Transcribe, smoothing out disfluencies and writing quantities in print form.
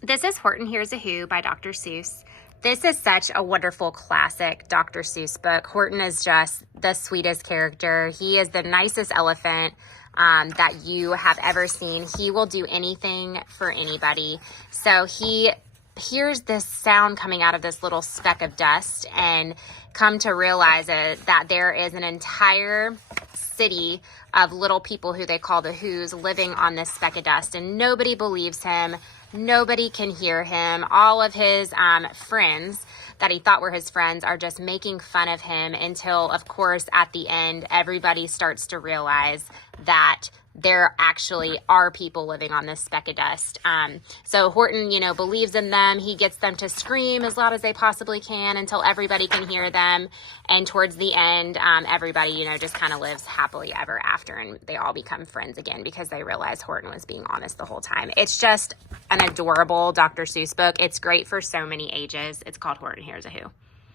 This is Horton Hears a Who by Dr. Seuss. This is such a wonderful classic Dr. Seuss book. Horton is just the sweetest character. He is the nicest elephant that you have ever seen. He will do anything for anybody. So he hears this sound coming out of this little speck of dust and come to realize that there is an entire city of little people who they call the Who's living on this speck of dust, and nobody believes him. Nobody can hear him. All of his friends that he thought were his friends are just making fun of him until, of course, at the end, everybody starts to realize that there actually are people living on this speck of dust. So Horton, believes in them. He gets them to scream as loud as they possibly can until everybody can hear them. And towards the end, everybody, just kind of lives happily ever after, and they all become friends again because they realize Horton was being honest the whole time. It's just an adorable Dr. Seuss book. It's great for so many ages. It's called Horton Hears a Who.